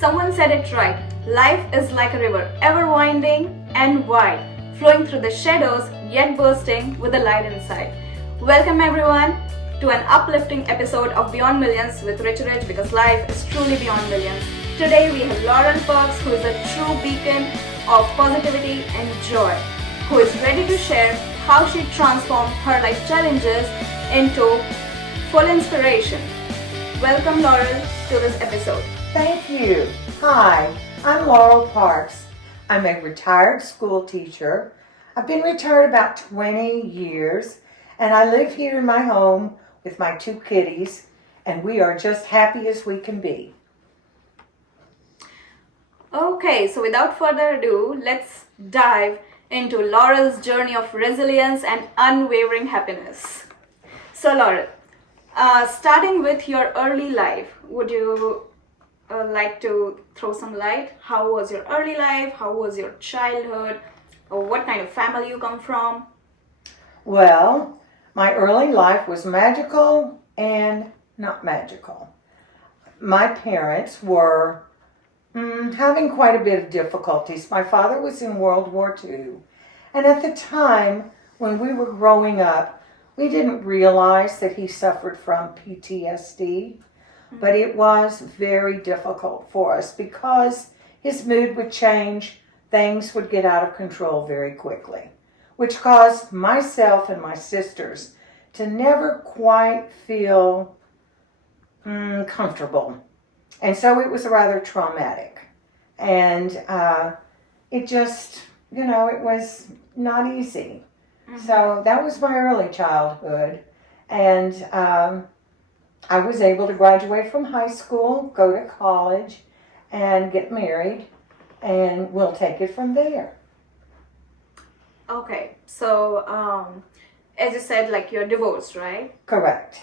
Someone said it right. Life is like a river, ever winding and wide, flowing through the shadows, yet bursting with the light inside. Welcome everyone to an uplifting episode of Beyond Millions with Rich Rich, because life is truly beyond millions. Today we have Laurel Perks, who is a true beacon of positivity and joy, who is ready to share how she transformed her life challenges into full inspiration. Welcome Laurel to this episode. Thank you. Hi, I'm Laurel Perks. I'm a retired school teacher. I've been retired about 20 years, and I live here in my home with my two kitties, and we are just happy as we can be. Okay, so without further ado, let's dive into Laurel's journey of resilience and unwavering happiness. So Laurel, starting with your early life, would you like to throw some light? How was your early life? How was your childhood? Or what kind of family you come from? Well, my early life was magical and not magical. My parents were having quite a bit of difficulties. My father was in World War II, and at the time when we were growing up, we didn't realize that he suffered from PTSD. But it was very difficult for us because his mood would change, things would get out of control very quickly, which caused myself and my sisters to never quite feel comfortable. And so it was rather traumatic. And it just, it was not easy. Mm-hmm. So that was my early childhood. And I was able to graduate from high school, go to college, and get married, and we'll take it from there. Okay, so as you said, like you're divorced, right? Correct.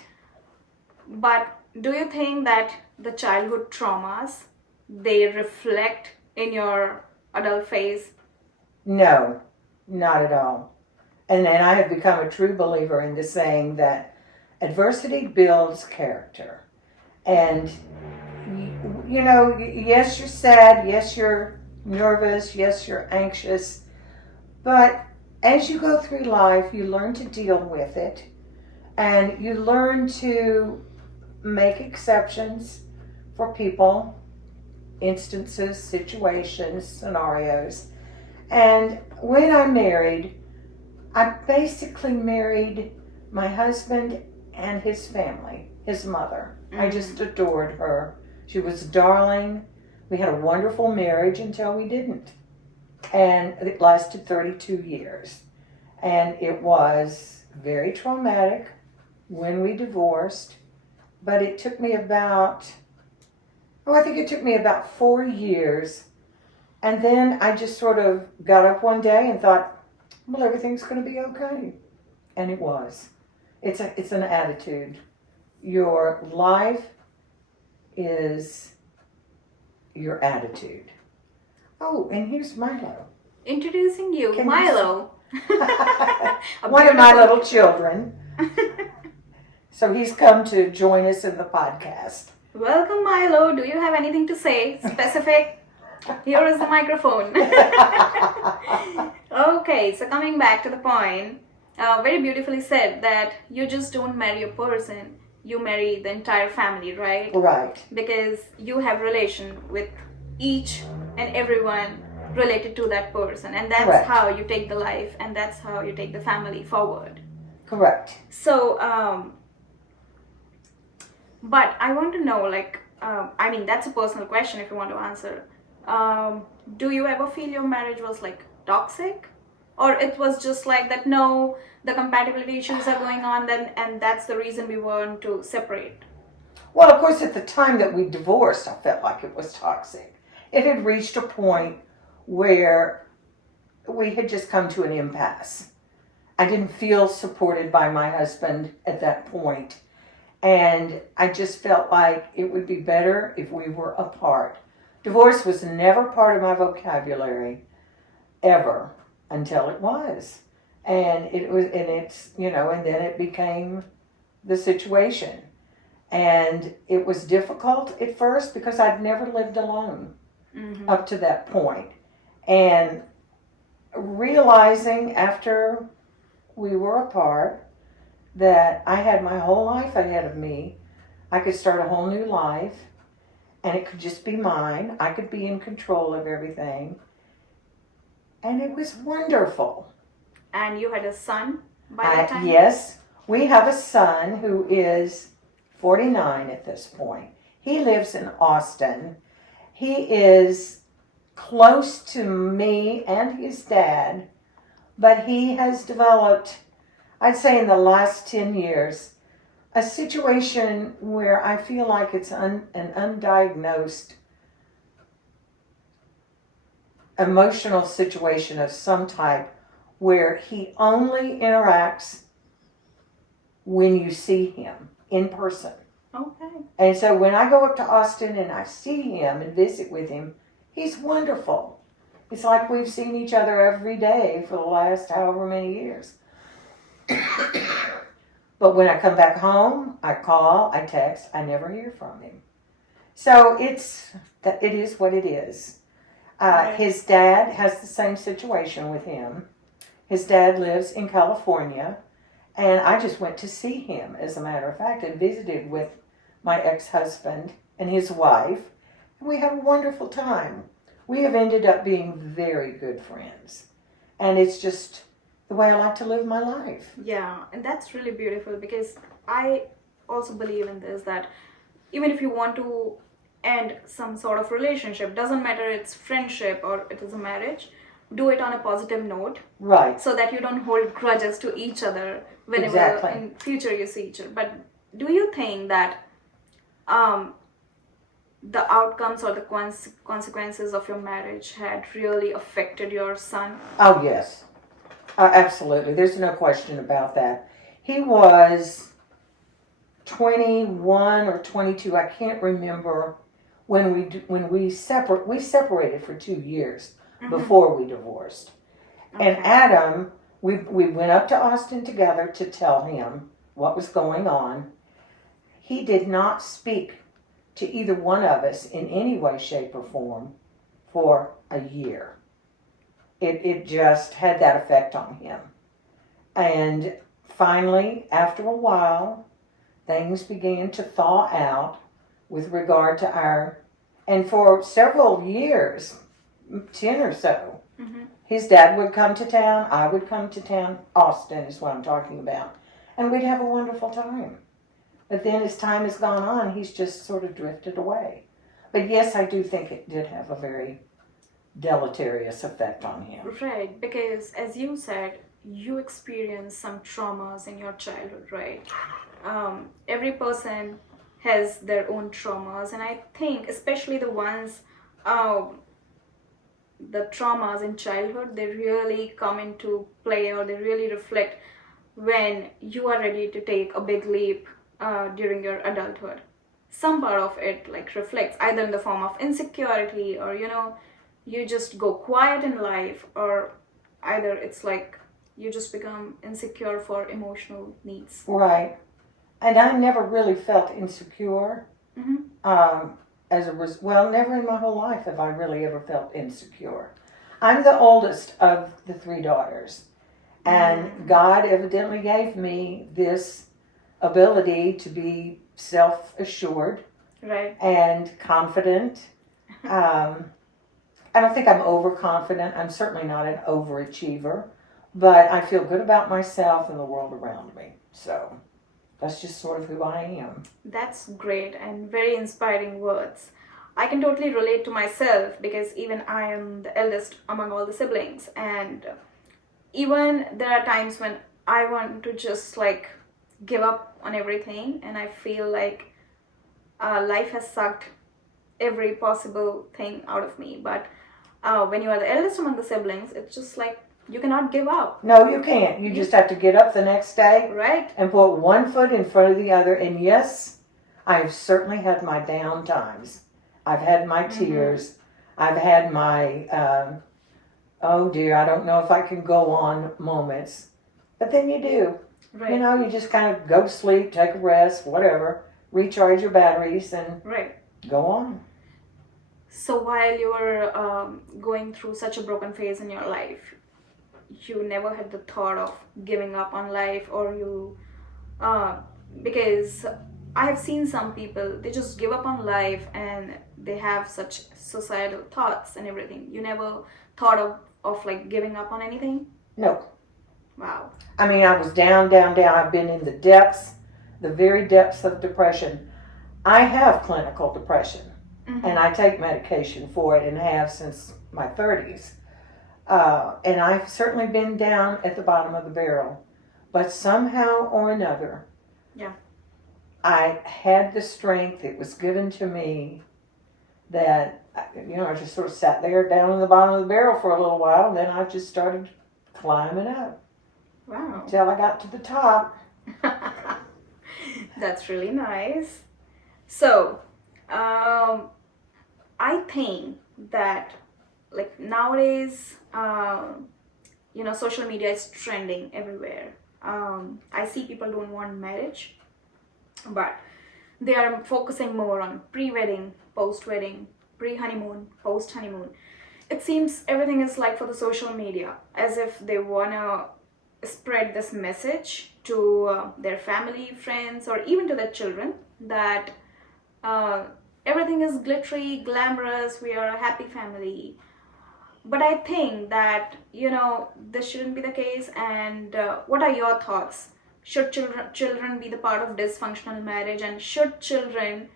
But do you think that the childhood traumas, they reflect in your adult phase? No, not at all. And I have become a true believer in the saying that adversity builds character. And, yes, you're sad, yes, you're nervous, yes, you're anxious, but as you go through life, you learn to deal with it, and you learn to make exceptions for people, instances, situations, scenarios. And when I married, I basically married my husband and his family, his mother. Mm-hmm. I just adored her. She was darling. We had a wonderful marriage until we didn't. And it lasted 32 years. And it was very traumatic when we divorced. But it took me about 4 years. And then I just sort of got up one day and thought, well, everything's going to be okay. And it was. It's an attitude. Your life is your attitude. Oh, and here's Milo. Introducing you, Milo. One of my little children. So he's come to join us in the podcast. Welcome, Milo. Do you have anything to say specific? Here is the microphone. Okay, so coming back to the point, very beautifully said that you just don't marry a person, you marry the entire family, right? Right. Because you have relation with each and everyone related to that person, and that's Correct. How you take the life, and that's how you take the family forward. Correct. So, but I want to know, that's a personal question if you want to answer. Do you ever feel your marriage was toxic? Or it was just like that, no, the compatibility issues are going on then, and that's the reason we want to separate? Well, of course, at the time that we divorced, I felt like it was toxic. It had reached a point where we had just come to an impasse. I didn't feel supported by my husband at that point. And I just felt like it would be better if we were apart. Divorce was never part of my vocabulary, ever. Until it was. And then it became the situation. And it was difficult at first because I'd never lived alone up to that point. And realizing after we were apart that I had my whole life ahead of me. I could start a whole new life, and it could just be mine. I could be in control of everything. And it was wonderful. And you had a son by that time? Yes. We have a son who is 49 at this point. He lives in Austin. He is close to me and his dad, but he has developed, I'd say in the last 10 years, a situation where I feel like it's an undiagnosed emotional situation of some type where he only interacts when you see him in person. Okay. And so when I go up to Austin and I see him and visit with him, he's wonderful. It's like we've seen each other every day for the last however many years. But when I come back home, I call, I text, I never hear from him. So it is what it is. His dad has the same situation with him. His dad lives in California, and I just went to see him, as a matter of fact, and visited with my ex-husband and his wife. And we had a wonderful time. We have ended up being very good friends. And it's just the way I like to live my life. Yeah, and that's really beautiful because I also believe in this, that even if you want to end some sort of relationship, doesn't matter it's friendship or it is a marriage, do it on a positive note. Right. So that you don't hold grudges to each other whenever Exactly. in future you see each other. But do you think that the outcomes or the consequences of your marriage had really affected your son? Oh, yes. Absolutely. There's no question about that. He was 21 or 22. I can't remember when we separated for 2 years before we divorced. Okay. And Adam, we went up to Austin together to tell him what was going on. He did not speak to either one of us in any way, shape, or form for a year. It just had that effect on him. And finally, after a while, things began to thaw out with regard to and for several years, 10 or so, his dad would come to town, I would come to town, Austin is what I'm talking about, and we'd have a wonderful time. But then as time has gone on, he's just sort of drifted away. But yes, I do think it did have a very deleterious effect on him. Right, because as you said, you experienced some traumas in your childhood, right? Every person has their own traumas, and I think especially the ones, the traumas in childhood, they really come into play or they really reflect when you are ready to take a big leap during your adulthood. Some part of it like reflects either in the form of insecurity or you just go quiet in life, or either it's like you just become insecure for emotional needs. Right. And I never really felt insecure. Never in my whole life have I really ever felt insecure. I'm the oldest of the 3 daughters. And God evidently gave me this ability to be self-assured, right, and confident. I don't think I'm overconfident. I'm certainly not an overachiever, but I feel good about myself and the world around me. So that's just sort of who I am. That's great and very inspiring words. I can totally relate to myself because even I am the eldest among all the siblings, and even there are times when I want to just like give up on everything, and I feel like life has sucked every possible thing out of me. But when you are the eldest among the siblings, it's just like you cannot give up. No, you can't. You just have to get up the next day, right, and put one foot in front of the other. And yes, I've certainly had my down times. I've had my tears. I've had my, oh dear, I don't know if I can go on moments. But then you do. right. You just kind of go to sleep, take a rest, whatever, recharge your batteries and Right. go on. So while you were going through such a broken phase in your life, you never had the thought of giving up on life, or you, because I have seen some people, they just give up on life and they have such societal thoughts and everything. You never thought of like giving up on anything? No. Wow. I mean, I was down, down, down. I've been in the depths, the very depths of depression. I have clinical depression, and I take medication for it and have since my 30s. And I've certainly been down at the bottom of the barrel. But somehow or another, Yeah. I had the strength, it was given to me, that, I just sort of sat there down in the bottom of the barrel for a little while, and then I just started climbing up. Wow. Until I got to the top. That's really nice. So, I think that like nowadays, social media is trending everywhere. I see people don't want marriage, but they are focusing more on pre-wedding, post-wedding, pre-honeymoon, post-honeymoon. It seems everything is like for the social media, as if they wanna spread this message to their family, friends, or even to their children that everything is glittery, glamorous, we are a happy family. But I think that, this shouldn't be the case. And what are your thoughts? Should children be the part of dysfunctional marriage? And should children,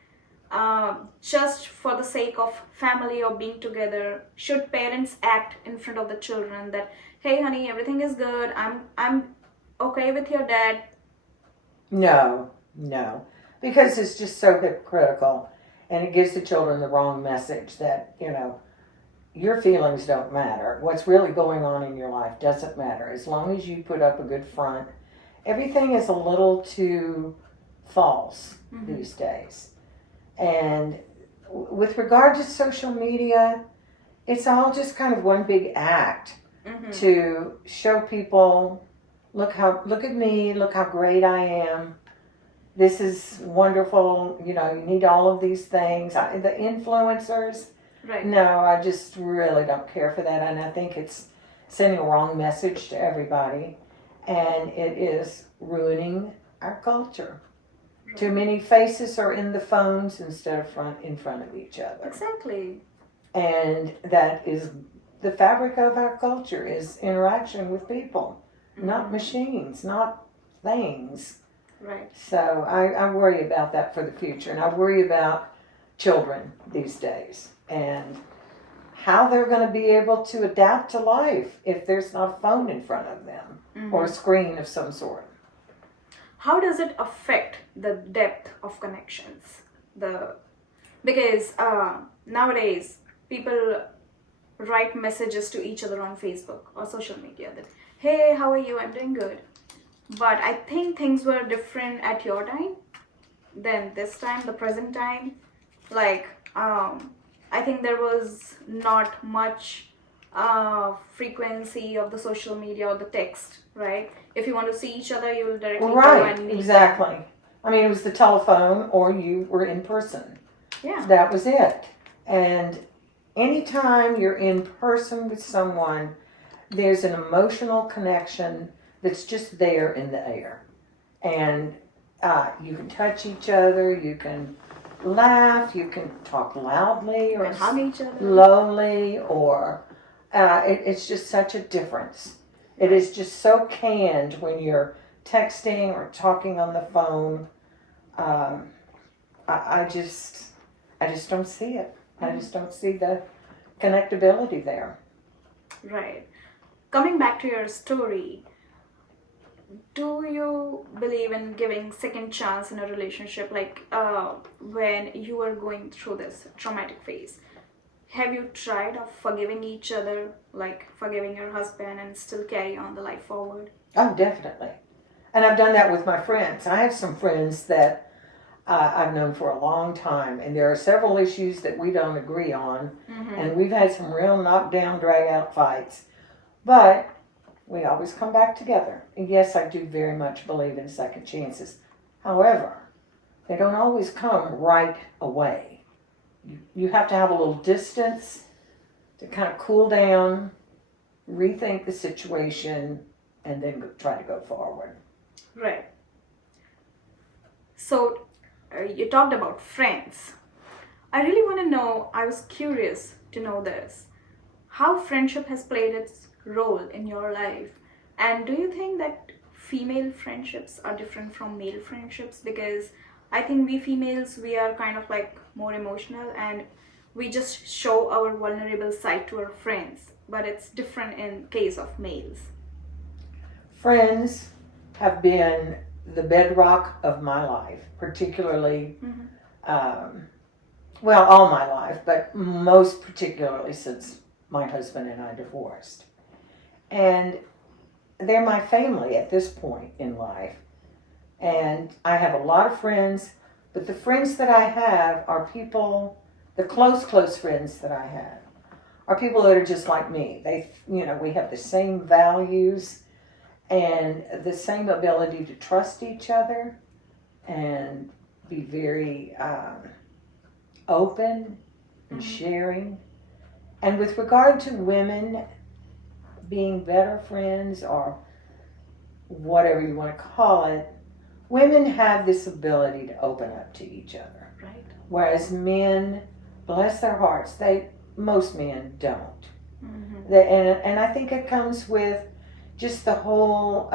just for the sake of family or being together, should parents act in front of the children that, hey honey, everything is good, I'm okay with your dad? No. Because it's just so hypocritical, and it gives the children the wrong message that, your feelings don't matter. What's really going on in your life doesn't matter. As long as you put up a good front, everything is a little too false these days. And with regard to social media, it's all just kind of one big act to show people, look at me, look how great I am. This is wonderful. You need all of these things. The influencers, Right. no, I just really don't care for that. And I think it's sending a wrong message to everybody. And it is ruining our culture. Right. Too many faces are in the phones instead of in front of each other. Exactly. And that is the fabric of our culture, is interaction with people, not machines, not things. Right. So I worry about that for the future, and I worry about children these days and how they're going to be able to adapt to life if there's not a phone in front of them or a screen of some sort. How does it affect the depth of connections? Because nowadays people write messages to each other on Facebook or social media that, hey, how are you? I'm doing good. But I think things were different at your time than this time, the present time. Like, I think there was not much frequency of the social media or the text, right? If you want to see each other, you will directly go and meet. Exactly. I mean, it was the telephone or you were in person. Yeah. That was it. And anytime you're in person with someone, there's an emotional connection that's just there in the air. And you can touch each other, you can laugh, you can talk loudly or hug each other, lowly, or it's just such a difference. It is just so canned when you're texting or talking on the phone. I just don't see it. I just don't see the connectability there. Right. Coming back to your story, do you believe in giving second chance in a relationship? Like when you were going through this traumatic phase, have you tried of forgiving each other, like forgiving your husband and still carry on the life forward? Oh, definitely. And I've done that with my friends. I have some friends that I've known for a long time, and there are several issues that we don't agree on, and we've had some real knockdown, drag-out fights. But we always come back together. And yes, I do very much believe in second chances. However, they don't always come right away. You have to have a little distance to kind of cool down, rethink the situation, and then try to go forward. Right. So, you talked about friends. I really want to know, I was curious to know this. How friendship has played its role in your life. And do you think that female friendships are different from male friendships? Because I think we females, we are kind of like more emotional and we just show our vulnerable side to our friends. But it's different in case of males. Friends have been the bedrock of my life, particularly, all my life, but most particularly since my husband and I divorced. And they're my family at this point in life. And I have a lot of friends, but the friends that I have are people, the close friends that I have are people that are just like me. We have the same values and the same ability to trust each other and be very open and sharing. And with regard to women being better friends or whatever you want to call it, women have this ability to open up to each other. Right. Whereas men, bless their hearts, most men don't. Mm-hmm. And I think it comes with just the whole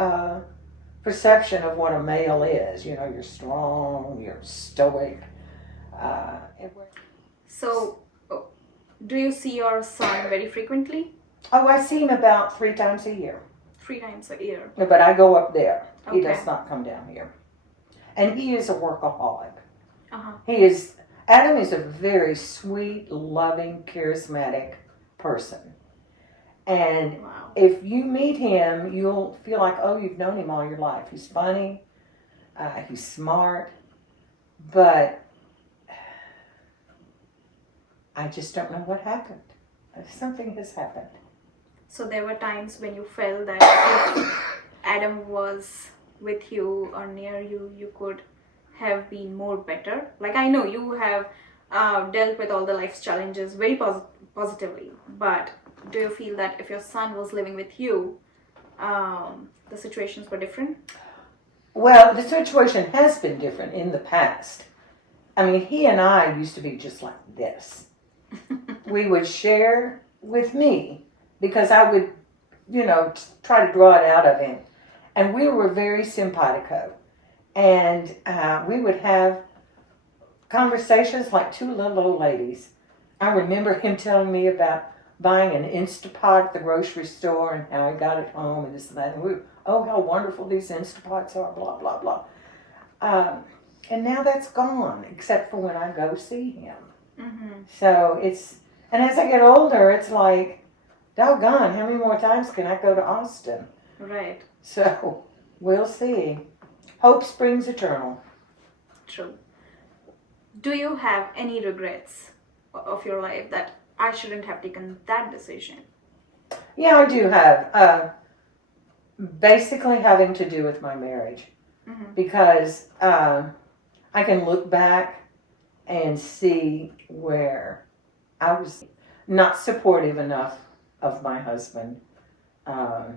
perception of what a male is. You're strong, you're stoic. So, do you see your son very frequently? Oh, I see him about 3 times a year. 3 times a year. But I go up there. Okay. He does not come down here. And he is a workaholic. Uh-huh. Adam is a very sweet, loving, charismatic person. And Wow. if you meet him, you'll feel like, oh, you've known him all your life. He's funny. He's smart. But I just don't know what happened. Something has happened. So there were times when you felt that if Adam was with you or near you, you could have been more better. Like I know you have dealt with all the life's challenges very positively, but do you feel that if your son was living with you, the situations were different? Well, the situation has been different in the past. I mean, he and I used to be just like this. We would share with me because I would, try to draw it out of him. And we were very simpatico. And we would have conversations like 2 little old ladies. I remember him telling me about buying an Instapot at the grocery store and how he got it home and this and that. And how wonderful these Instapots are, blah, blah, blah. And now that's gone, except for when I go see him. Mm-hmm. So and as I get older, it's like, doggone, how many more times can I go to Austin? Right. So, we'll see. Hope springs eternal. True. Do you have any regrets of your life that I shouldn't have taken that decision? Yeah, I do have. Basically having to do with my marriage. Mm-hmm. Because I can look back and see where I was not supportive enough of my husband. I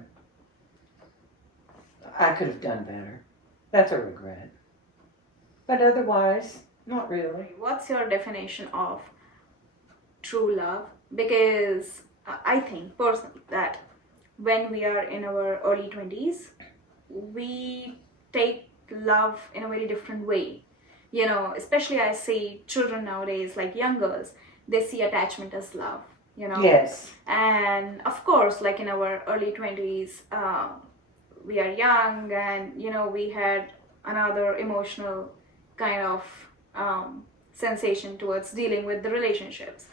could have done better. That's a regret. But otherwise, not really. What's your definition of true love? Because I think personally that when we are in our early 20s, we take love in a very different way. Especially I see children nowadays, like young girls, they see attachment as love, Yes. And of course, like in our early 20s, we are young and, we had another emotional kind of sensation towards dealing with the relationships.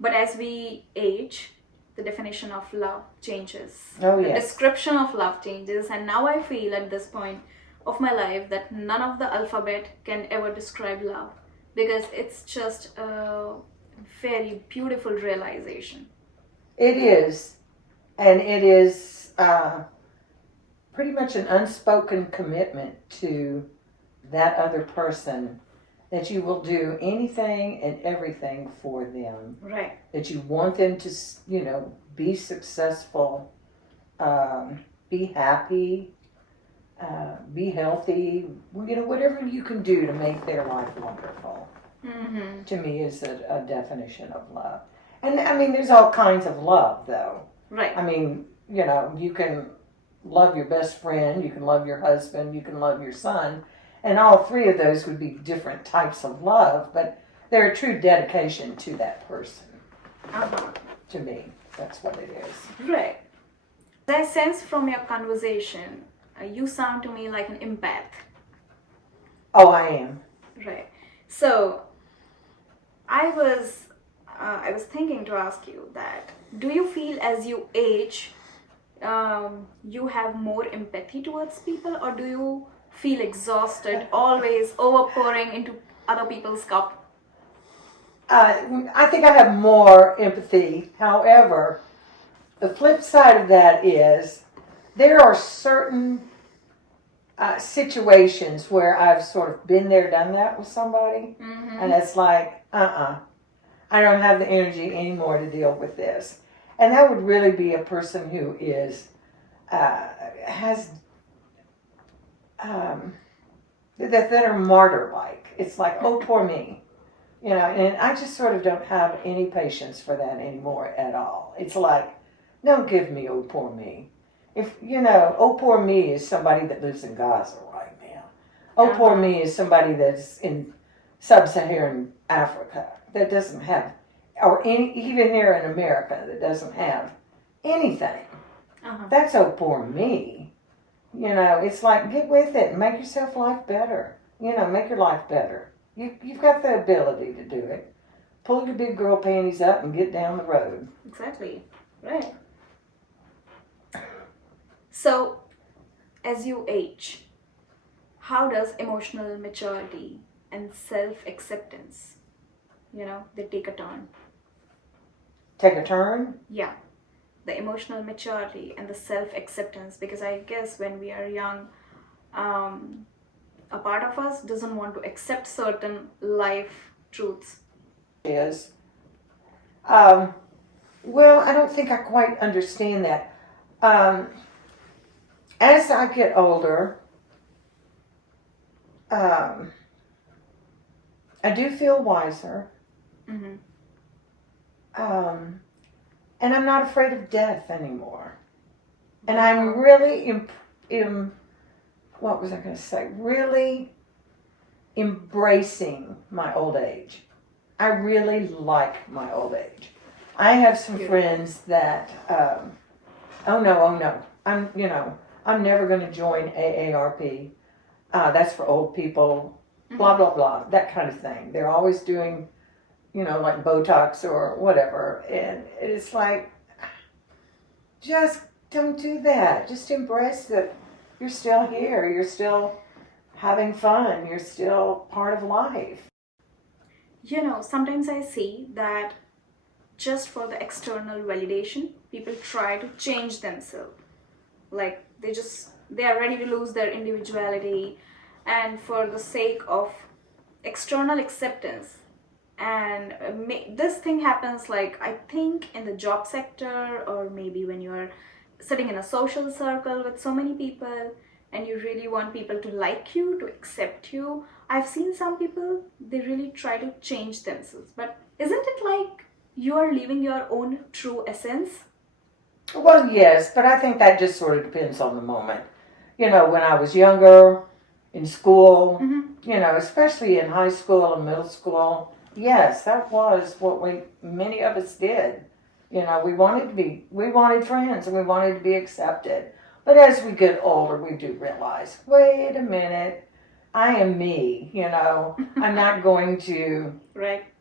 But as we age, the definition of love changes. Oh, The yes. description of love changes. And now I feel at this point of my life that none of the alphabet can ever describe love, because it's just a very beautiful realization. It is. And it is pretty much an unspoken commitment to that other person that you will do anything and everything for them. Right. That you want them to, be successful, be happy, be healthy, whatever you can do to make their life wonderful. Mm-hmm. To me is a definition of love. And I mean, there's all kinds of love, though. Right. I mean, you can love your best friend, you can love your husband, you can love your son, and all three of those would be different types of love, but they're a true dedication to that person. Uh-huh. To me, that's what it is. Right. I sense from your conversation, you sound to me like an empath. Oh, I am. Right. So, I was thinking to ask you that, do you feel as you age, you have more empathy towards people, or do you feel exhausted, always overpouring into other people's cup? I think I have more empathy. However, the flip side of that is there are certain situations where I've sort of been there, done that with somebody, and it's like, I don't have the energy anymore to deal with this. And that would really be a person who is, has, that are martyr-like. It's like, oh, poor me. And I just sort of don't have any patience for that anymore at all. It's like, don't give me oh, poor me. If, oh, poor me is somebody that lives in Gaza right now. Oh, poor me is somebody that's in sub-Saharan Africa that doesn't have, or even here in America that doesn't have anything. That's oh, poor me. It's like, get with it and make yourself life better. Make your life better. You've got the ability to do it. Pull your big girl panties up and get down the road. Exactly. Right. So, as you age, how does emotional maturity and self-acceptance, they take a turn? Take a turn? Yeah. The emotional maturity and the self-acceptance, because I guess when we are young, a part of us doesn't want to accept certain life truths. Is well, I don't think I quite understand that. As I get older, I do feel wiser. And I'm not afraid of death anymore. And I'm really what was I going to say? Really embracing my old age. I really like my old age. I have some friends that, oh no, I'm never going to join AARP. That's for old people, blah, blah, blah, that kind of thing. They're always doing, like Botox or whatever. And it's like, just don't do that. Just embrace that you're still here. You're still having fun. You're still part of life. Sometimes I see that just for the external validation, people try to change themselves. Like they are ready to lose their individuality, and for the sake of external acceptance. And this thing happens, like, I think in the job sector, or maybe when you are sitting in a social circle with so many people and you really want people to like you, to accept you. I've seen some people, they really try to change themselves. But isn't it like you are living your own true essence? Well, yes, but I think that just sort of depends on the moment. When I was younger, in school, especially in high school and middle school, yes, that was what many of us did. We wanted friends and we wanted to be accepted. But as we get older, we do realize, wait a minute, I am me, I'm not going to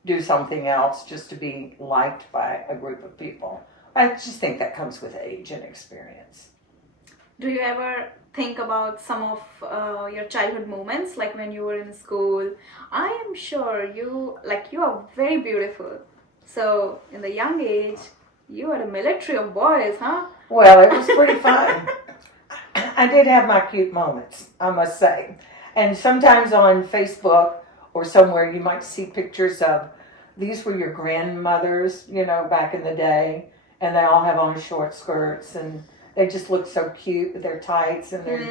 do something else just to be liked by a group of people. I just think that comes with age and experience. Do you ever think about some of your childhood moments, like when you were in school? I am sure you are very beautiful. So in the young age, you were a military of boys, huh? Well, it was pretty fun. I did have my cute moments, I must say. And sometimes on Facebook or somewhere, you might see pictures of, these were your grandmothers, back in the day, and they all have on short skirts, and they just look so cute with their tights and their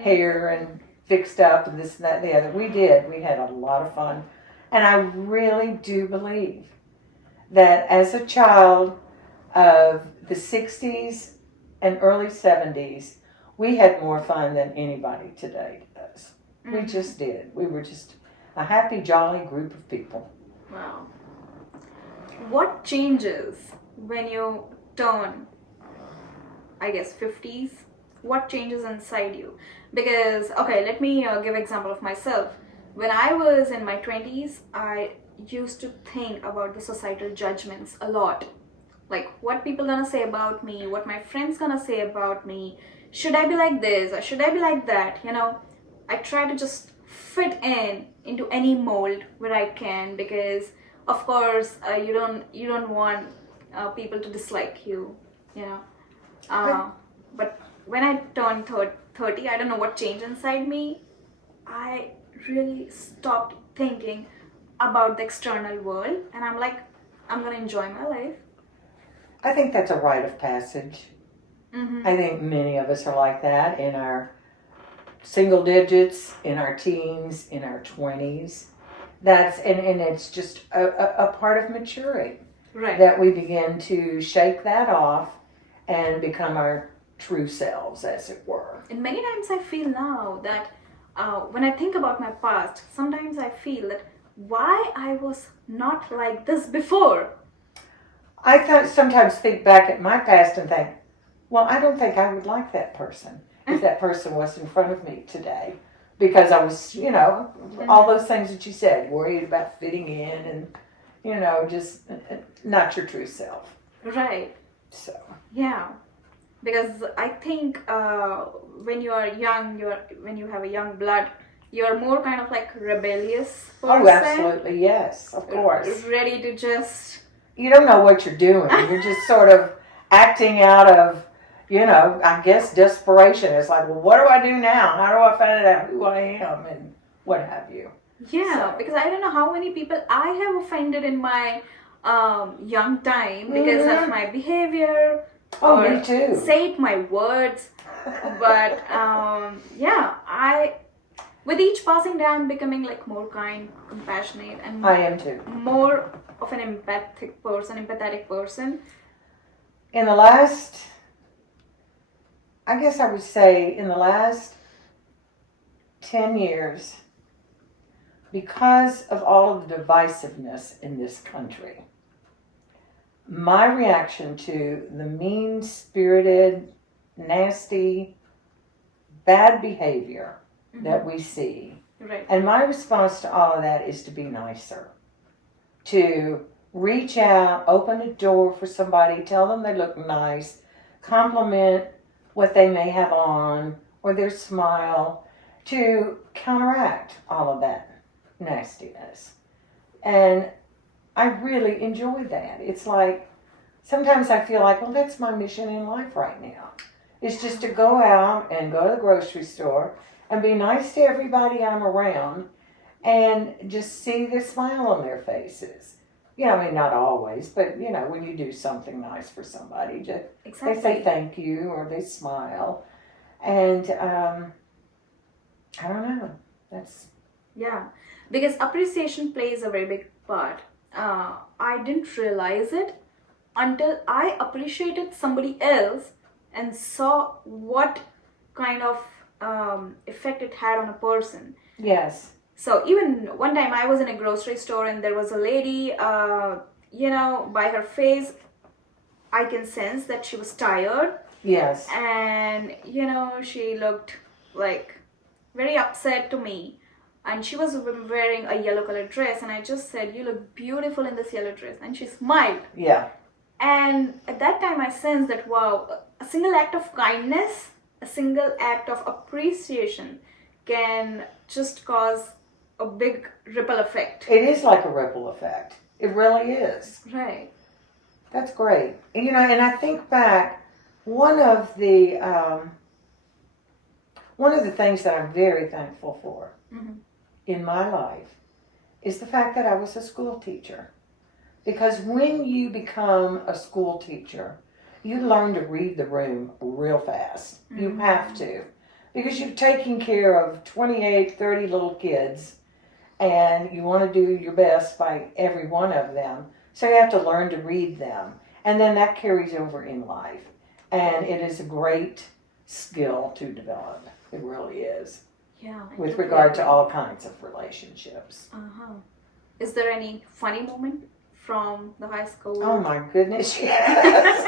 hair and fixed up and this and that and the other. We had a lot of fun. And I really do believe that as a child of the 60s and early 70s, we had more fun than anybody today does. We just did. We were just a happy, jolly group of people. Wow. What changes when you turn, I guess, 50s? What changes inside you? Because, okay, let me give an example of myself. When I was in my 20s, I used to think about the societal judgments a lot. Like, what people gonna say about me, what my friends gonna say about me, should I be like this or should I be like that? I try to just fit into any mold where I can, because of course you don't want people to dislike you, but when I turned 30, I don't know what changed inside me. I really stopped thinking about the external world, and I'm like, I'm gonna enjoy my life. I think that's a rite of passage. I think many of us are like that in our single digits, in our teens, in our 20s. And it's just a part of maturing. Right. That we begin to shake that off and become our true selves, as it were. And many times I feel now that when I think about my past, sometimes I feel that why I was not like this before. I sometimes think back at my past and think, well, I don't think I would like that person if that person was in front of me today. Because I was, all those things that you said, worried about fitting in and, just not your true self. Right. So. Yeah. Because I think when you are young, when you have a young blood, you're more kind of like rebellious person. Oh, absolutely, yes, of course. Ready to just... You don't know what you're doing. You're just sort of acting out of, I guess desperation. It's like, well, what do I do now? How do I find out who I am and what have you? Yeah, because I don't know how many people I have offended in my young time because of my behavior. Oh, me too. Say it, my words. But with each passing day, I'm becoming like more kind, compassionate, and I am too. More of an empathetic person. In the last, I guess I would say, in the last 10 years, because of all of the divisiveness in this country, my reaction to the mean-spirited, nasty, bad behavior that we see, right. And my response to all of that is to be nicer. To reach out, open a door for somebody, tell them they look nice, compliment what they may have on, or their smile, to counteract all of that nastiness. And I really enjoy that. It's like, sometimes I feel like, well, that's my mission in life right now. It's just to go out and go to the grocery store and be nice to everybody I'm around and just see the smile on their faces. I mean, not always, but, when you do something nice for somebody, just Exactly. They say thank you or they smile. And I don't know. That's... Yeah, because appreciation plays a very big part. I didn't realize it until I appreciated somebody else and saw what kind of effect it had on a person. Yes. So even one time I was in a grocery store and there was a lady, by her face, I can sense that she was tired. Yes. And, she looked like very upset to me. And she was wearing a yellow colored dress, and I just said, you look beautiful in this yellow dress. And she smiled. Yeah. And at that time I sensed that, wow, a single act of kindness, a single act of appreciation can just cause a big ripple effect. It is like a ripple effect. It really is. Right. That's great. And I think back, one of the things that I'm very thankful for in my life is the fact that I was a school teacher. Because when you become a school teacher, you learn to read the room real fast. Mm-hmm. You have to. Because you're taking care of 28, 30 little kids, and you want to do your best by every one of them. So you have to learn to read them. And then that carries over in life. And it is a great skill to develop. It really is. Yeah. With regard to all kinds of relationships. Uh-huh. Is there any funny moment from the high school? Oh my goodness, yes.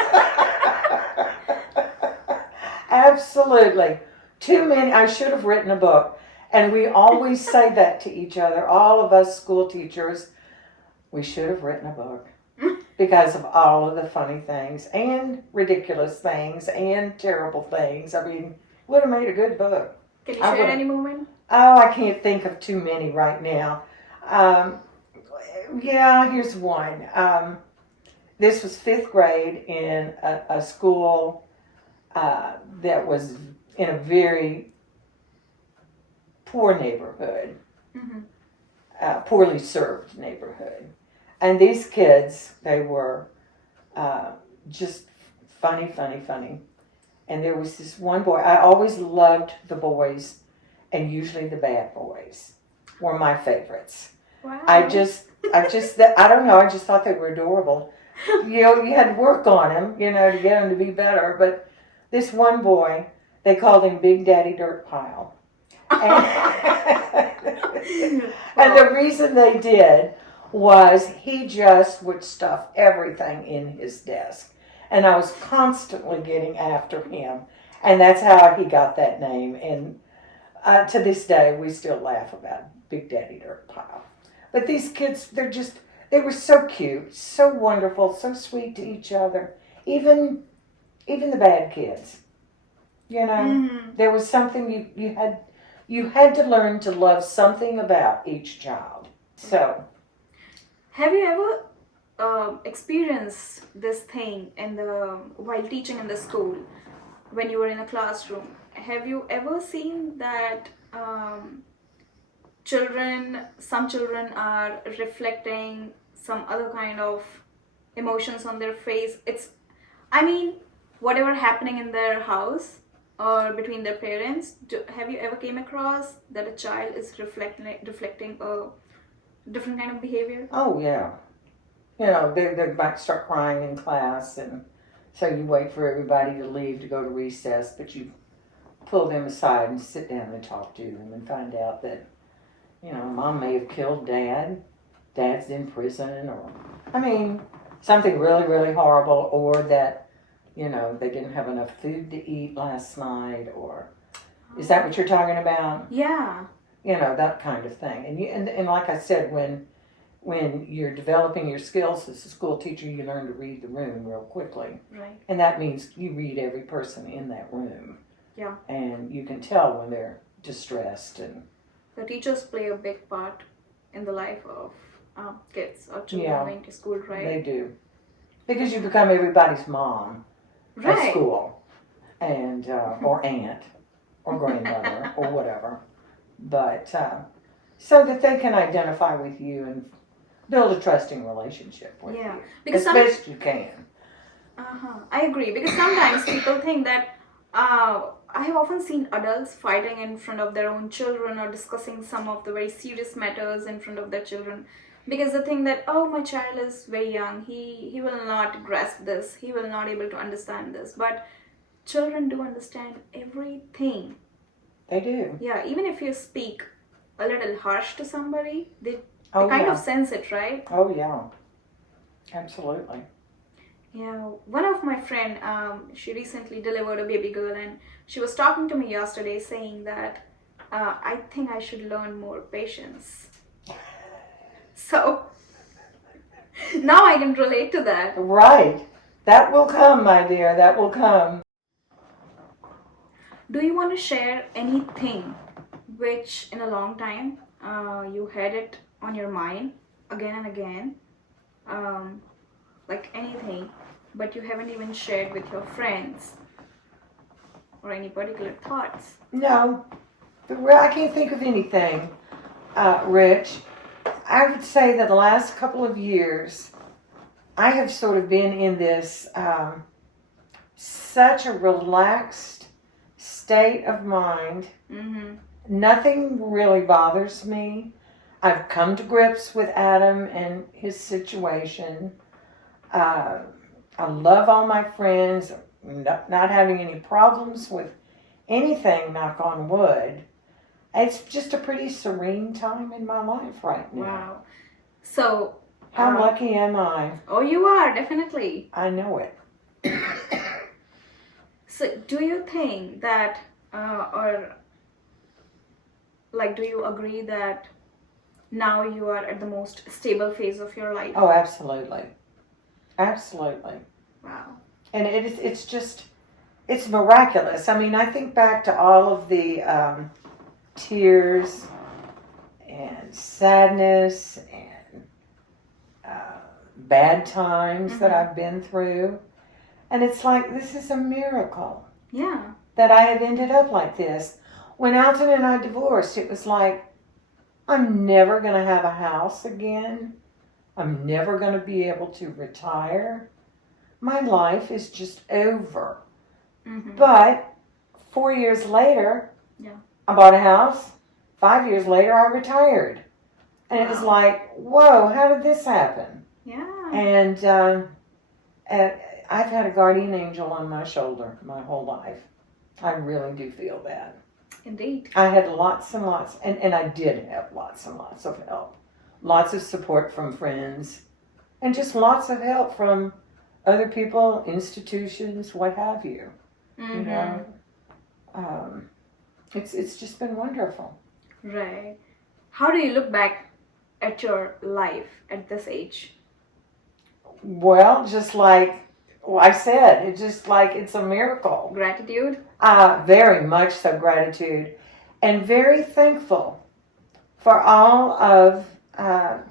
Absolutely. Too many. I should have written a book. And we always say that to each other, all of us school teachers. We should have written a book because of all of the funny things and ridiculous things and terrible things. I mean, would have made a good book. Can you share any moment? Oh, I can't think of too many right now. Yeah, here's one. This was 5th grade in a school that was in a very poor neighborhood, poorly served neighborhood. And these kids, they were just funny. And there was this one boy, I always loved the boys, and usually the bad boys were my favorites. Wow. I don't know, I just thought they were adorable. You know, you had to work on them, you know, to get them to be better. But this one boy, they called him Big Daddy Dirt Pile. And the reason they did was he just would stuff everything in his desk. And I was constantly getting after him. And that's how he got that name. And to this day, we still laugh about Big Daddy Dirt Pile. But these kids, they were so cute, so wonderful, so sweet to each other. Even the bad kids. You know, there was something you had to learn to love something about each child. So, have you ever experienced this thing while teaching in the school when you were in a classroom? Have you ever seen that some children are reflecting some other kind of emotions on their face? Whatever happening in their house or between their parents, have you ever came across that a child is reflecting a different kind of behavior? Oh yeah. You know, they might start crying in class, and so you wait for everybody to leave to go to recess, but you pull them aside and sit down and talk to them and find out that, you know, mom may have killed dad's in prison, or, something really, really horrible, or that, you know, they didn't have enough food to eat last night, or, is that what you're talking about? Yeah. You know, that kind of thing. And like I said, when you're developing your skills as a school teacher, you learn to read the room real quickly. Right. And that means you read every person in that room. Yeah. And you can tell when they're distressed. And the teachers play a big part in the life of kids or children going to school, right? They do. Because you become everybody's mom at school. And, or aunt, or grandmother, or whatever. But, so that they can identify with you and build a trusting relationship with you. Because as best you can. I agree. Because sometimes people think that, I have often seen adults fighting in front of their own children or discussing some of the very serious matters in front of their children. Because they think that, oh, my child is very young. He will not grasp this. He will not able to understand this. But children do understand everything. They do. Yeah, even if you speak a little harsh to somebody, they kind of sense it, right? Oh, yeah. Absolutely. Yeah, one of my friend, she recently delivered a baby girl, and she was talking to me yesterday saying that I think I should learn more patience. So, now I can relate to that. Right. That will come, my dear. That will come. Do you want to share anything which in a long time you had it on your mind again and again, like anything, but you haven't even shared with your friends, or any particular thoughts? No, I can't think of anything, Rich. I would say that the last couple of years, I have sort of been in this such a relaxed state of mind. Mm-hmm. Nothing really bothers me. I've come to grips with Adam and his situation. I love all my friends, not having any problems with anything, knock on wood. It's just a pretty serene time in my life right now. Wow. So, How lucky am I? oh, you are, definitely. I know it. So, do you think that, do you agree that now you are at the most stable phase of your life? Oh, absolutely. Absolutely. Wow. And it's miraculous. I mean, I think back to all of the tears and sadness and bad times that I've been through. And it's like, this is a miracle Yeah. that I have ended up like this. When Alton and I divorced, it was like, I'm never going to have a house again. I'm never going to be able to retire. My life is just over. Mm-hmm. But 4 years later, Yeah. I bought a house. 5 years later, I retired. And it was Wow. like, whoa, how did this happen? Yeah. And I've had a guardian angel on my shoulder my whole life. I really do feel that. Indeed. I had lots and lots, and I did have lots and lots of help. Lots of support from friends, and just lots of help from other people, institutions, what have you. Mm-hmm. You know, it's just been wonderful. Right. How do you look back at your life at this age? Well, just like I said, it's just like it's a miracle. Gratitude? Very much so, gratitude, and very thankful for all of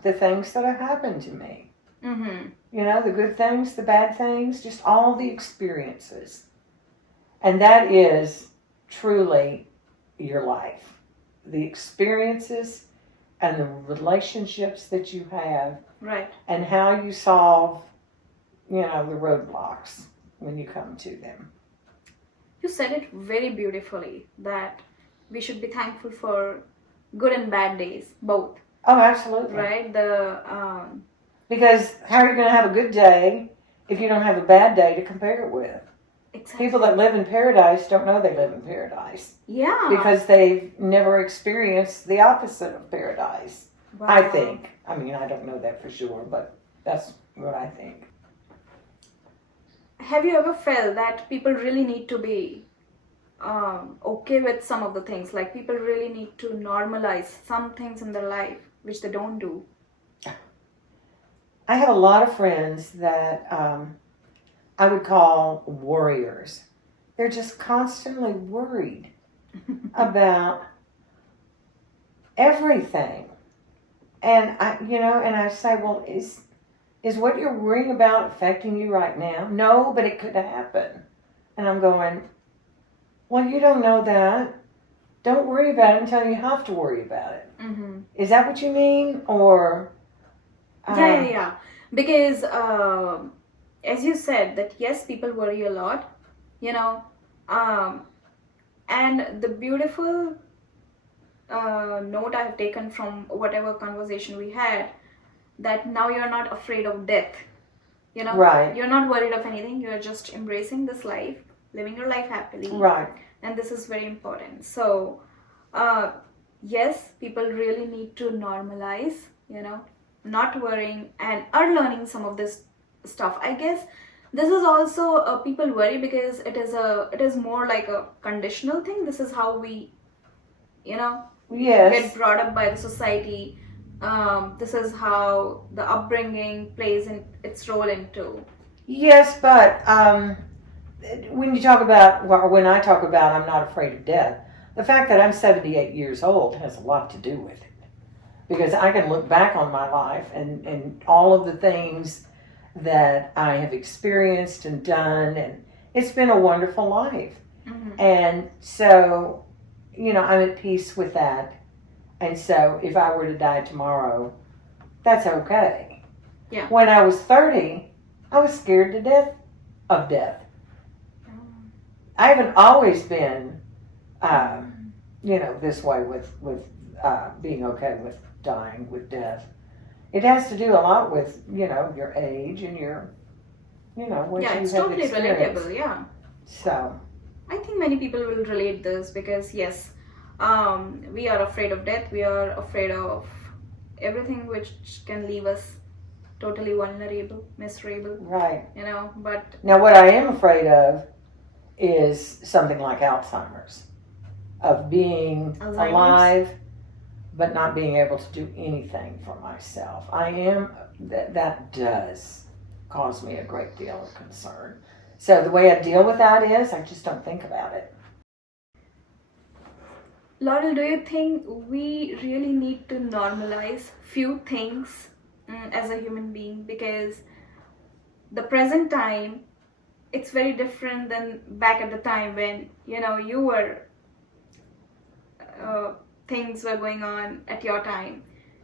the things that have happened to me. Mm-hmm. You know, the good things, the bad things, just all the experiences. And that is truly your life. The experiences and the relationships that you have, Right. and how you solve, you know, the roadblocks when you come to them. You said it very beautifully that we should be thankful for good and bad days, both. Oh, absolutely. Right? Because how are you going to have a good day if you don't have a bad day to compare it with? Exactly. People that live in paradise don't know they live in paradise Yeah. because they've never experienced the opposite of paradise. Wow. I think. I mean, I don't know that for sure, but that's what I think. Have you ever felt that people really need to be okay with some of the things? Like people really need to normalize some things in their life which they don't do. I have a lot of friends that I would call warriors. They're just constantly worried about everything. And I say, well, is what you're worrying about affecting you right now? No, but it could happen. And I'm going, well, you don't know that. Don't worry about it until you have to worry about it. Mm-hmm. Is that what you mean? Or Yeah. Because as you said that yes, people worry a lot, and the beautiful note I've taken from whatever conversation we had, that now you're not afraid of death. Right. You're not worried of anything. You're just embracing this life, living your life happily. Right. And this is very important. So yes, people really need to normalize, not worrying and are learning some of this stuff. I guess this is also people worry because it is more like a conditional thing. This is how we Yes. get brought up by the society. This is how the upbringing plays in its role into. Yes, but when you talk about, or when I talk about I'm not afraid of death, the fact that I'm 78 years old has a lot to do with it. Because I can look back on my life and all of the things that I have experienced and done, and it's been a wonderful life. Mm-hmm. And so, I'm at peace with that. And so if I were to die tomorrow, that's okay. Yeah. When I was 30, I was scared to death of death. I haven't always been, this way with being okay with dying, with death. It has to do a lot with, your age and your, what Yeah, you it's have totally experienced. relatable. Yeah. So, I think many people will relate this because yes, we are afraid of death. We are afraid of everything which can leave us totally vulnerable, miserable. right. But Now, what I am afraid of is something like Alzheimer's, of being Alzheimer's? alive but not being able to do anything for myself. That does cause me a great deal of concern. So the way I deal with that is I just don't think about it. Laurel, do you think we really need to normalize few things as a human being? Because the present time, it's very different than back at the time when you were things were going on at your time.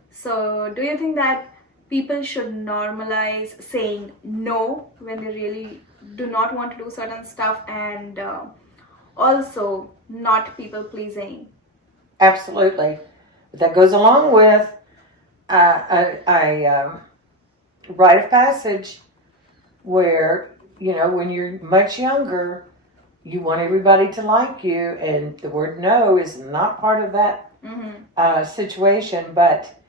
So do you think that people should normalize saying no when they really do not want to do certain stuff, and also not people pleasing? Absolutely. But that goes along with a rite of passage where, when you're much younger, you want everybody to like you, and the word no is not part of that situation, but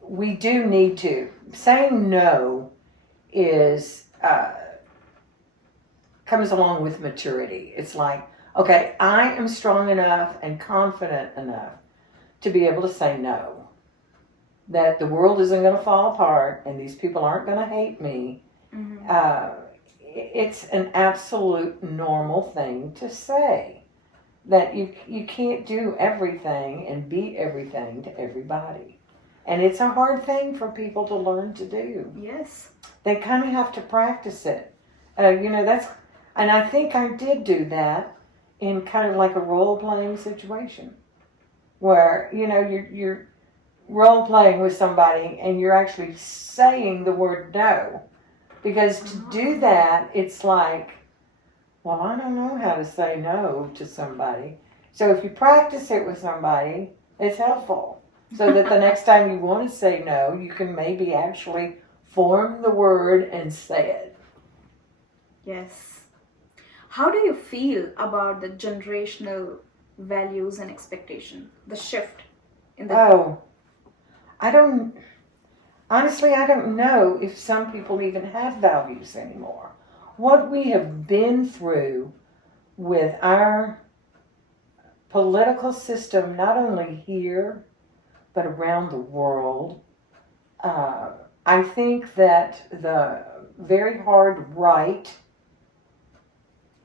we do need to. Saying no is comes along with maturity. It's like, okay, I am strong enough and confident enough to be able to say no. That the world isn't going to fall apart and these people aren't going to hate me. It's an absolute normal thing to say. That you can't do everything and be everything to everybody. And it's a hard thing for people to learn to do. Yes. They kind of have to practice it. And I think I did do that in kind of like a role-playing situation. Where, you're role-playing with somebody and you're actually saying the word no. Because to do that, it's like, well, I don't know how to say no to somebody. So if you practice it with somebody, it's helpful. So that the next time you want to say no, you can maybe actually form the word and say it. Yes. How do you feel about the generational values and expectation, the shift in the... Honestly, I don't know if some people even have values anymore. What we have been through with our political system, not only here, but around the world, I think that the very hard right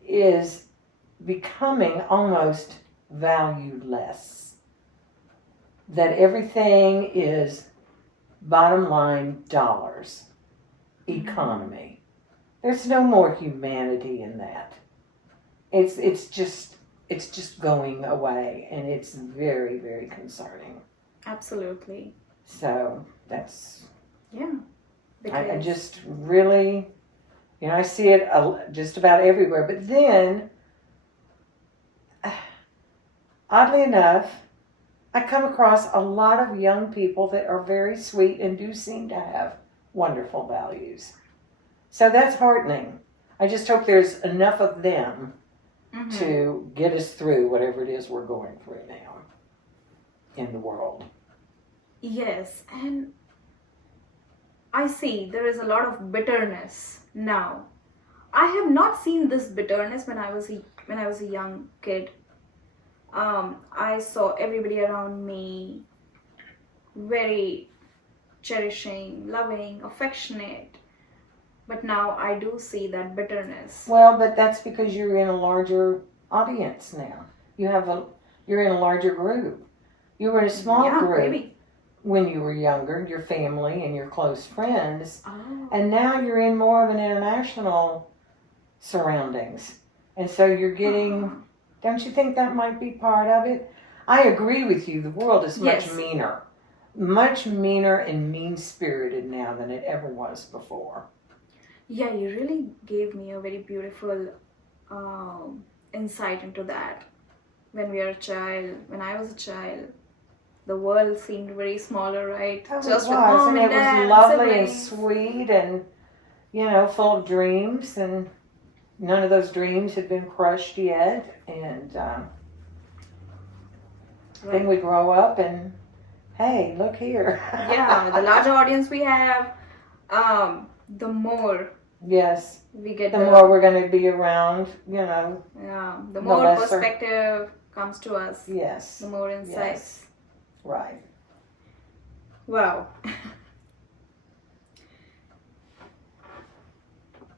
is becoming almost valueless. That everything is bottom line dollars, economy. There's no more humanity in that. It's just going away, and it's very, very concerning. Absolutely. So that's... Yeah. I just really, I see it just about everywhere. But then, oddly enough, I come across a lot of young people that are very sweet and do seem to have wonderful values. So that's heartening. I just hope there's enough of them to get us through whatever it is we're going through now in the world. Yes, and I see there is a lot of bitterness now. I have not seen this bitterness when I was a young kid. I saw everybody around me very cherishing, loving, affectionate. But now I do see that bitterness. Well, but that's because you're in a larger audience now. You're in a larger group. You were in a small group maybe. When you were younger, your family and your close friends. Oh. And now you're in more of an international surroundings. And so you're getting, don't you think that might be part of it? I agree with you. The world is much meaner. much meaner and mean-spirited now than it ever was before. Yeah, you really gave me a very beautiful insight into that. When we are a child, when I was a child, the world seemed very smaller, right? Oh, Just it with was, mom and and it dad, was lovely and siblings. sweet and, full of dreams, and none of those dreams had been crushed yet. And then we grow up and, hey, look here. Yeah, the larger audience we have, the more Yes. we get The more we're going to be around, yeah, the the more lesser. perspective comes to us, Yes. the more insights. Yes. Right. Wow.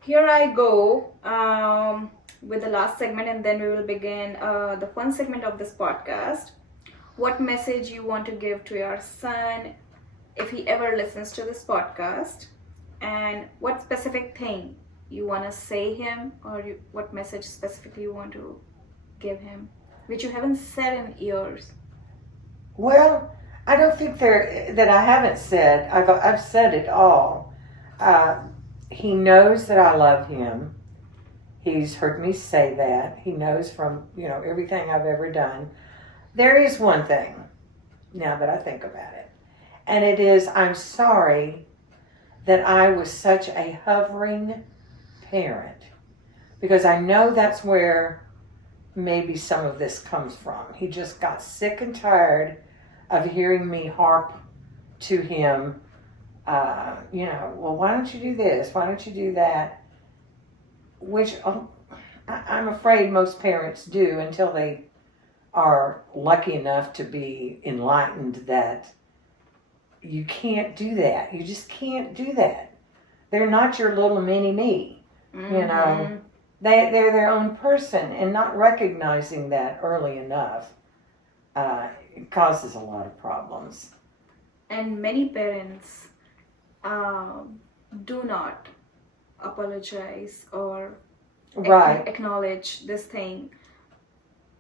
Here I go with the last segment, and then we will begin the fun segment of this podcast. What message you want to give to your son if he ever listens to this podcast, and what specific thing you want to say him, or what message specifically you want to give him, which you haven't said in years. Well, I don't think that I haven't said. I've said it all. He knows that I love him. He's heard me say that. He knows from everything I've ever done. There is one thing, now that I think about it, and it is I'm sorry that I was such a hovering parent, because I know that's where maybe some of this comes from. He just got sick and tired of hearing me harp to him, well, why don't you do this? Why don't you do that? Which I'm afraid most parents do until they are lucky enough to be enlightened that you can't do that. You just can't do that. They're not your little mini me. Mm-hmm. They're their own person, and not recognizing that early enough it causes a lot of problems. And many parents do not apologize or Right. acknowledge this thing.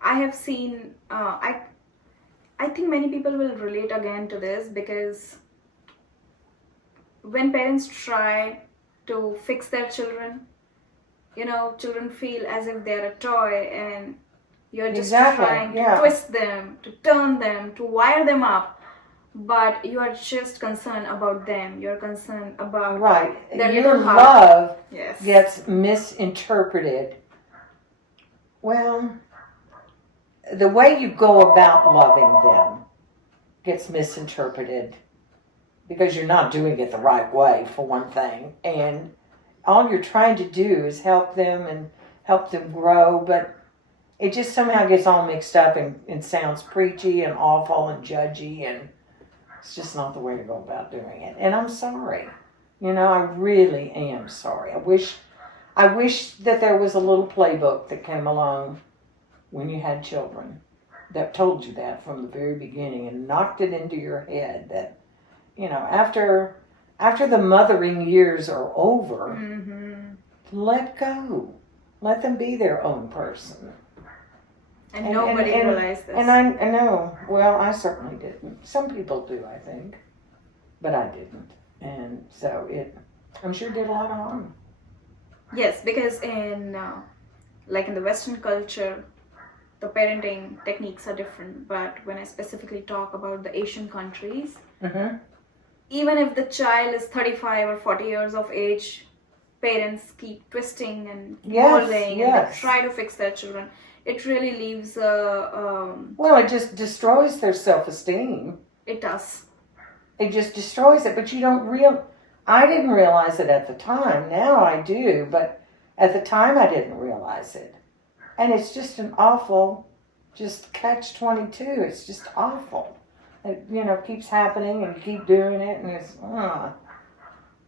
I have seen, I think many people will relate again to this, because when parents try to fix their children, children feel as if they're a toy, and you're just trying to twist them, to turn them, to wire them up, but you are just concerned about them. You're concerned about their Your little heart. love Yes. gets misinterpreted. Well, the way you go about loving them gets misinterpreted, because you're not doing it the right way, for one thing, and all you're trying to do is help them and help them grow, but it just somehow gets all mixed up and sounds preachy and awful and judgy, and it's just not the way to go about doing it. And I'm sorry. I really am sorry. I wish that there was a little playbook that came along when you had children that told you that from the very beginning and knocked it into your head that, after the mothering years are over, let go. Let them be their own person. And nobody realized this. And I know. Well, I certainly didn't. Some people do, I think. But I didn't. And so I'm sure did a lot of harm. Yes, because in the Western culture, the parenting techniques are different. But when I specifically talk about the Asian countries, even if the child is 35 or 40 years of age, parents keep twisting and molding and they try to fix their children. It really leaves well, it just destroys their self-esteem. It does. It just destroys it, but you don't I didn't realize it at the time. Now I do, but at the time I didn't realize it. And it's just an awful, just catch-22. It's just awful. It, keeps happening and you keep doing it, and it's,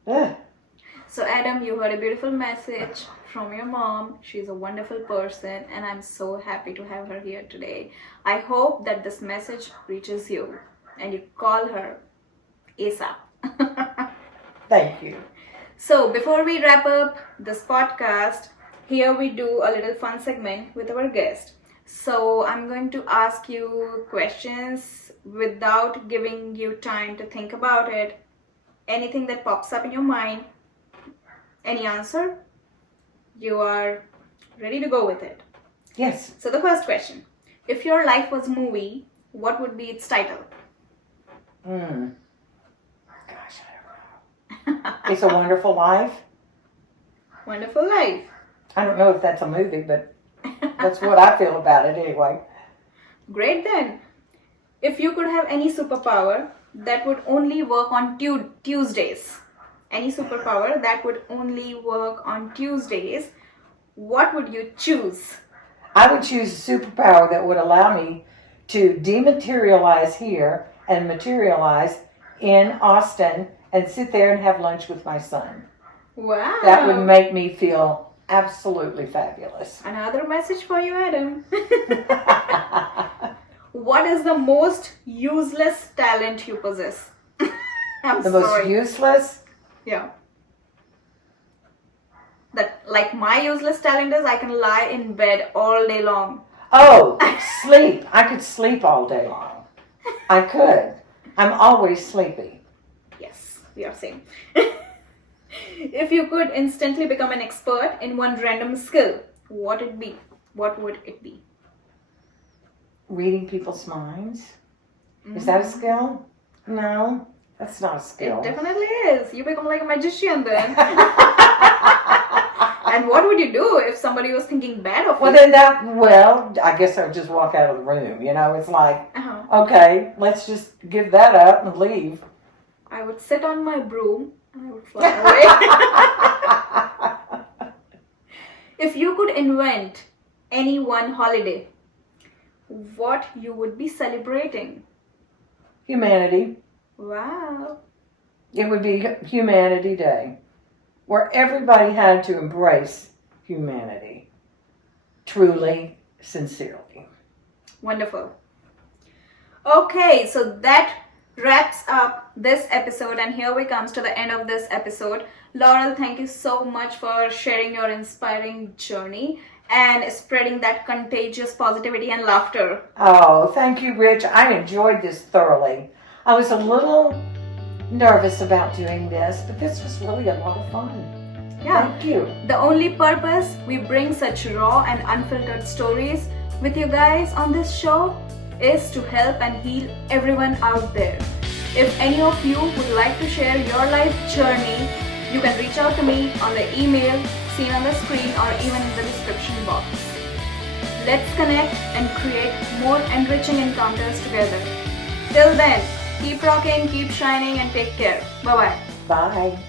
ugh. So Adam, you heard a beautiful message from your mom. She's a wonderful person, and I'm so happy to have her here today. I hope that this message reaches you and you call her ASAP. Thank you. So before we wrap up this podcast, here we do a little fun segment with our guest. So I'm going to ask you questions without giving you time to think about it. Anything that pops up in your mind, any answer, you are ready to go with it. Yes. So the first question, if your life was a movie, what would be its title? Gosh, I don't know. It's a Wonderful Life. Wonderful Life. I don't know if that's a movie, but that's what I feel about it anyway. Great then. If you could have any superpower that would only work on Tuesdays, any superpower that would only work on Tuesdays, what would you choose? I would choose a superpower that would allow me to dematerialize here and materialize in Austin and sit there and have lunch with my son. Wow. That would make me feel absolutely fabulous. Another message for you, Adam. What is the most useless talent you possess? I'm The sorry. most useless? Yeah. That, like, my useless talent is I can lie in bed all day long. Oh, sleep. I could sleep all day long. I could. I'm always sleepy. Yes, we are same. If you could instantly become an expert in one random skill, what would it be? Reading people's minds? Is that a skill? No, that's not a skill. It definitely is. You become like a magician then. And what would you do if somebody was thinking bad of you? I guess I would just walk out of the room. You know, it's like, Uh-huh. okay, let's just give that up and leave. I would sit on my broom and I would fly away. If you could invent any one holiday, what you would be celebrating? Humanity. Wow. It would be Humanity Day, where everybody had to embrace humanity, truly, sincerely. Wonderful. Okay, so that wraps up this episode, and here we comes to the end of this episode. Laurel, thank you so much for sharing your inspiring journey and spreading that contagious positivity and laughter. Oh, thank you, Rich. I enjoyed this thoroughly. I was a little nervous about doing this, but this was really a lot of fun. Yeah. Thank you. The only purpose we bring such raw and unfiltered stories with you guys on this show is to help and heal everyone out there. If any of you would like to share your life journey, you can reach out to me on the email seen on the screen or even in the description box. Let's connect and create more enriching encounters together. Till then, keep rocking, keep shining, and take care. Bye-bye. Bye.